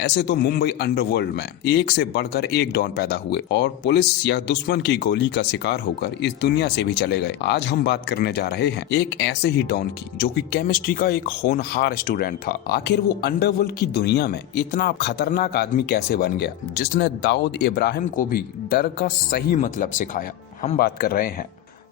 ऐसे तो मुंबई अंडरवर्ल्ड में एक से बढ़कर एक डॉन पैदा हुए और पुलिस या दुश्मन की गोली का शिकार होकर इस दुनिया से भी चले गए। आज हम बात करने जा रहे हैं एक ऐसे ही डॉन की जो कि केमिस्ट्री का एक होनहार स्टूडेंट था। आखिर वो अंडरवर्ल्ड की दुनिया में इतना खतरनाक आदमी कैसे बन गया जिसने दाऊद इब्राहिम को भी डर का सही मतलब सिखाया। हम बात कर रहे हैं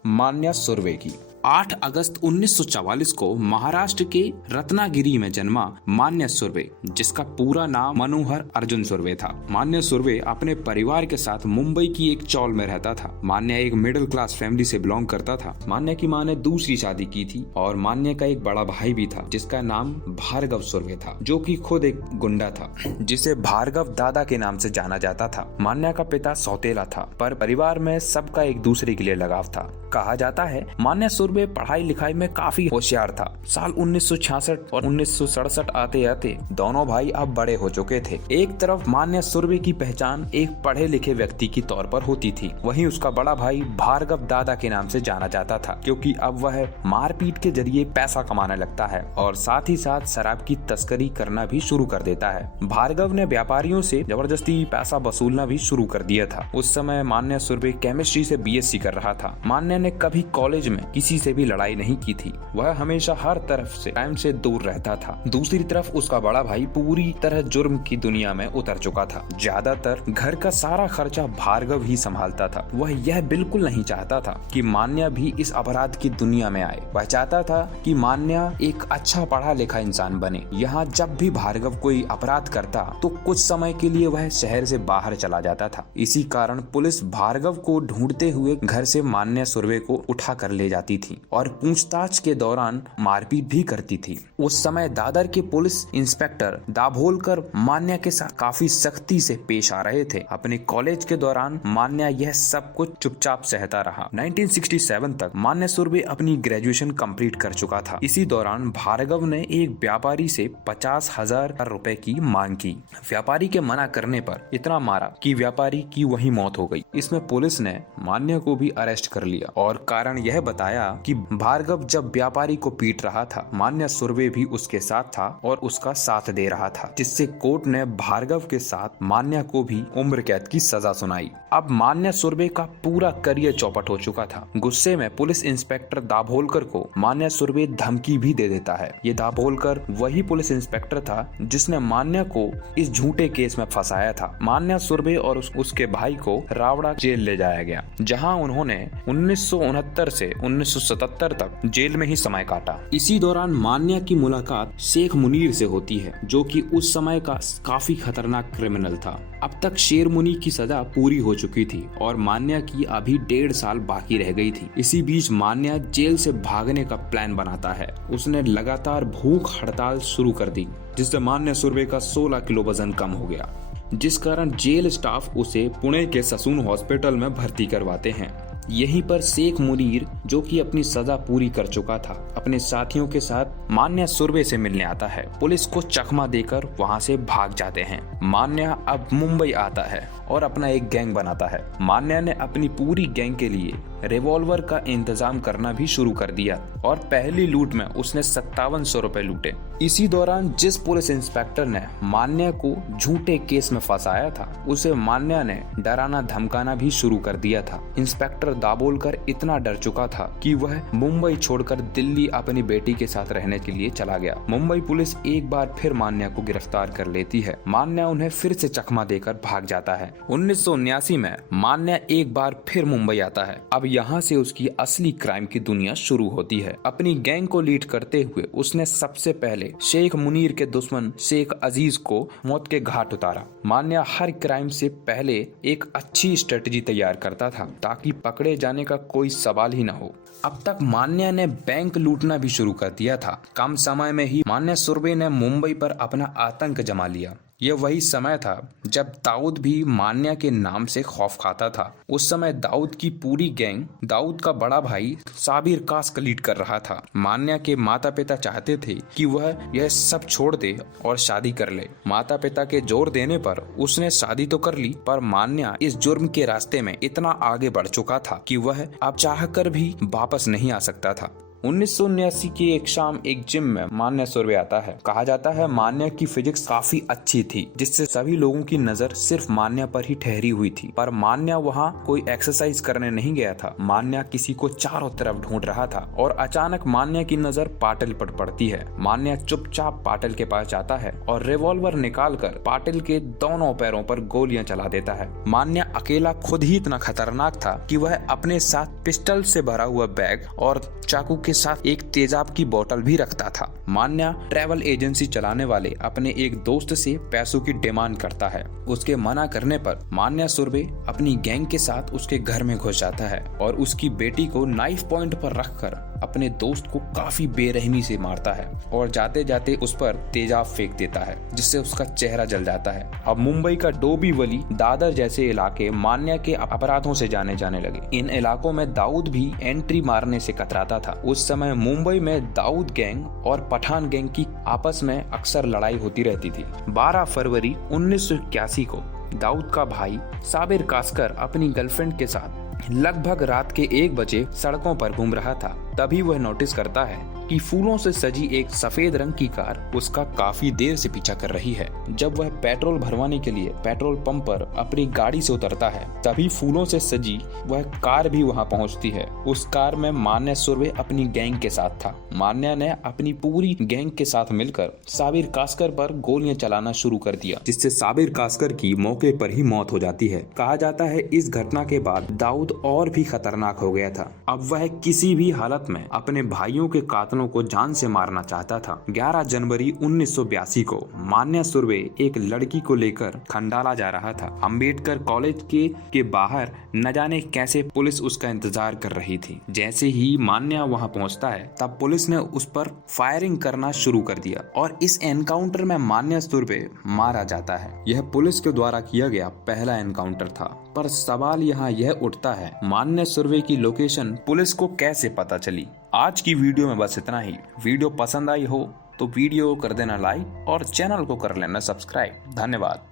मान्या सुर्वे की। 8 अगस्त 1944 को महाराष्ट्र के रत्नागिरी में जन्मा मान्या सुर्वे, जिसका पूरा नाम मनोहर अर्जुन सुर्वे था। मान्या सुर्वे अपने परिवार के साथ मुंबई की एक चौल में रहता था। मान्या एक मिडिल क्लास फैमिली से बिलोंग करता था। मान्या की मां ने दूसरी शादी की थी और मान्या का एक बड़ा भाई भी था जिसका नाम भार्गव सुर्वे था, जो कि खुद एक गुंडा था जिसे भार्गव दादा के नाम से जाना जाता था। मान्या का पिता सौतेला था, पर परिवार में सबका एक दूसरे के लिए लगाव था। कहा जाता है मान्या सुर्वे पढ़ाई लिखाई में काफी होशियार था। साल 1966 और 1967 आते आते दोनों भाई अब बड़े हो चुके थे। एक तरफ मान्या सुर्वे की पहचान एक पढ़े लिखे व्यक्ति की तौर पर होती थी, वहीं उसका बड़ा भाई भार्गव दादा के नाम से जाना जाता था, क्योंकि अब वह मारपीट के जरिए पैसा कमाने लगता है और साथ ही साथ शराब की तस्करी करना भी शुरू कर देता है। भार्गव ने व्यापारियों से जबरदस्ती पैसा वसूलना भी शुरू कर दिया था। उस समय मान्या सुर्वे केमिस्ट्री से बीएससी कर रहा था। मान्या ने कभी कॉलेज में किसी से भी लड़ाई नहीं की थी। वह हमेशा हर तरफ से क्राइम से दूर रहता था। दूसरी तरफ उसका बड़ा भाई पूरी तरह जुर्म की दुनिया में उतर चुका था। ज्यादातर घर का सारा खर्चा भार्गव ही संभालता था। वह यह बिल्कुल नहीं चाहता था कि मान्या भी इस अपराध की दुनिया में आए। वह चाहता था कि मान्या एक अच्छा पढ़ा लिखा इंसान बने। यहाँ जब भी भार्गव कोई अपराध करता तो कुछ समय के लिए वह शहर से बाहर चला जाता था। इसी कारण पुलिस भार्गव को ढूंढते हुए घर से मान्या सुर्वे को उठा कर ले जाती थी और पूछताछ के दौरान मारपीट भी करती थी। उस समय दादर के पुलिस इंस्पेक्टर दाभोलकर मान्या के साथ काफी सख्ती से पेश आ रहे थे। अपने कॉलेज के दौरान मान्या यह सब कुछ चुपचाप सहता रहा। 1967 तक मान्या सुर्वे अपनी ग्रेजुएशन कंप्लीट कर चुका था। इसी दौरान भार्गव ने एक व्यापारी से 50,000 रुपए की मांग की। व्यापारी के मना करने पर इतना मारा कि व्यापारी की वही मौत हो गई। इसमें पुलिस ने मान्या को भी अरेस्ट कर लिया और कारण यह बताया कि भार्गव जब व्यापारी को पीट रहा था, मान्या सुर्वे भी उसके साथ था और उसका साथ दे रहा था, जिससे कोर्ट ने भार्गव के साथ मान्या को भी उम्र कैद की सजा सुनाई। अब मान्या सुर्वे का पूरा करियर चौपट हो चुका था। गुस्से में पुलिस इंस्पेक्टर दाभोलकर को मान्या सुर्वे धमकी भी दे देता है। ये दाभोलकर वही पुलिस इंस्पेक्टर था जिसने मान्या को इस झूठे केस में फंसाया था। मान्या सुर्वे और उसके भाई को रावड़ा जेल ले जाया गया, जहाँ उन्होंने 1969 से 1977 तक जेल में ही समय काटा। इसी दौरान मान्या की मुलाकात शेख मुनीर से होती है, जो कि उस समय का काफी खतरनाक क्रिमिनल था। अब तक शेर मुनी की सजा पूरी हो चुकी थी और मान्या की अभी 1.5 साल बाकी रह गई थी। इसी बीच मान्या जेल से भागने का प्लान बनाता है। उसने लगातार भूख हड़ताल शुरू कर दी, जिससे मान्या सुर्वे का 16 किलो वजन कम हो गया, जिस कारण जेल स्टाफ उसे पुणे के ससून हॉस्पिटल में भर्ती करवाते हैं। यहीं पर शेख मुनीर, जो कि अपनी सजा पूरी कर चुका था, अपने साथियों के साथ मान्या सुर्वे से मिलने आता है। पुलिस को चकमा देकर वहां से भाग जाते हैं। मान्या अब मुंबई आता है और अपना एक गैंग बनाता है। मान्या ने अपनी पूरी गैंग के लिए रिवॉल्वर का इंतजाम करना भी शुरू कर दिया और पहली लूट में उसने 5700 रुपए लूटे। इसी दौरान जिस पुलिस इंस्पेक्टर ने मान्या को झूठे केस में फंसाया था, उसे मान्या ने डराना धमकाना भी शुरू कर दिया था। इंस्पेक्टर दाभोलकर इतना डर चुका था कि वह मुंबई छोड़कर दिल्ली अपनी बेटी के साथ रहने के लिए चला गया। मुंबई पुलिस एक बार फिर मान्या को गिरफ्तार कर लेती है। मान्या उन्हें फिर से चकमा देकर भाग जाता है। 1979 में मान्या एक बार फिर मुंबई आता है। अब यहाँ से उसकी असली क्राइम की दुनिया शुरू होती है। अपनी गैंग को लीड करते हुए उसने सबसे पहले शेख मुनीर के दुश्मन शेख अजीज को मौत के घाट उतारा। मान्या हर क्राइम से पहले एक अच्छी स्ट्रेटजी तैयार करता था ताकि पकड़े जाने का कोई सवाल ही न हो। अब तक मान्या ने बैंक लूटना भी शुरू कर दिया था। कम समय में ही मान्या सुर्वे ने मुंबई पर अपना आतंक जमा लिया। यह वही समय था जब दाऊद भी मान्या के नाम से खौफ खाता था। उस समय दाऊद की पूरी गैंग दाऊद का बड़ा भाई साबिर कास्क लीड कर रहा था। मान्या के माता पिता चाहते थे कि वह यह सब छोड़ दे और शादी कर ले। माता पिता के जोर देने पर उसने शादी तो कर ली, पर मान्या इस जुर्म के रास्ते में इतना आगे बढ़ चुका था कि वह अब चाहकर भी वापस नहीं आ सकता था। 1979 की एक शाम एक जिम में मान्या सुरभि आता है। कहा जाता है मान्या की फिजिक्स काफी अच्छी थी, जिससे सभी लोगों की नजर सिर्फ मान्या पर ही ठहरी हुई थी। पर मान्या वहाँ कोई एक्सरसाइज करने नहीं गया था। मान्या किसी को चारों तरफ ढूंढ रहा था और अचानक मान्या की नजर पाटिल पर पड़ती है। मान्या चुपचाप पाटिल के पास जाता है और रिवॉल्वर निकालकर पाटिल के दोनों पैरों पर गोलियां चला देता है। मान्या अकेला खुद ही इतना खतरनाक था कि वह अपने साथ पिस्टल से भरा हुआ बैग और चाकू के साथ एक तेजाब की बोतल भी रखता था। मान्या ट्रैवल एजेंसी चलाने वाले अपने एक दोस्त से पैसों की डिमांड करता है। उसके मना करने पर मान्या सुरभि अपनी गैंग के साथ उसके घर में घुस जाता है और उसकी बेटी को नाइफ पॉइंट पर रखकर अपने दोस्त को काफी बेरहमी से मारता है और जाते जाते उस पर तेजाब फेंक देता है, जिससे उसका चेहरा जल जाता है। अब मुंबई का डोंबिवली, दादर जैसे इलाके मान्या के अपराधों से जाने लगे। इन इलाकों में दाऊद भी एंट्री मारने से कतराता था। उस समय मुंबई में दाऊद गैंग और पठान गैंग की आपस में अक्सर लड़ाई होती रहती थी। 12 फरवरी 1981 को दाऊद का भाई साबिर कासकर अपनी गर्लफ्रेंड के साथ लगभग रात के 1 बजे सड़कों पर घूम रहा था। तभी वह नोटिस करता है कि फूलों से सजी एक सफेद रंग की कार उसका काफी देर से पीछा कर रही है। जब वह पेट्रोल भरवाने के लिए पेट्रोल पंप पर अपनी गाड़ी से उतरता है, तभी फूलों से सजी वह कार भी वहां पहुंचती है। उस कार में मान्या सुरभि अपनी गैंग के साथ था। मान्या ने अपनी पूरी गैंग के साथ मिलकर साबिर कासकर पर गोलियां चलाना शुरू कर दिया, जिससे साबिर कासकर की मौके पर ही मौत हो जाती है। कहा जाता है इस घटना के बाद दाऊद और भी खतरनाक हो गया था। अब वह किसी भी हालत में अपने भाइयों के कातलों को जान से मारना चाहता था। 11 जनवरी 1982 को मान्या सुरभि एक लड़की को लेकर खंडाला जा रहा था। अंबेडकर कॉलेज के बाहर न जाने कैसे पुलिस उसका इंतजार कर रही थी। जैसे ही मान्या वहां पहुंचता है, तब पुलिस ने उस पर फायरिंग करना शुरू कर दिया और इस एनकाउंटर में मान्या सुरभि मारा जाता है। यह पुलिस के द्वारा किया गया पहला एनकाउंटर था। पर सवाल यहाँ यह उठता है, मान्या सुरभि की लोकेशन पुलिस को कैसे पता चली? आज की वीडियो में बस इतना ही। वीडियो पसंद आई हो तो वीडियो को कर देना लाइक और चैनल को कर लेना सब्सक्राइब। धन्यवाद।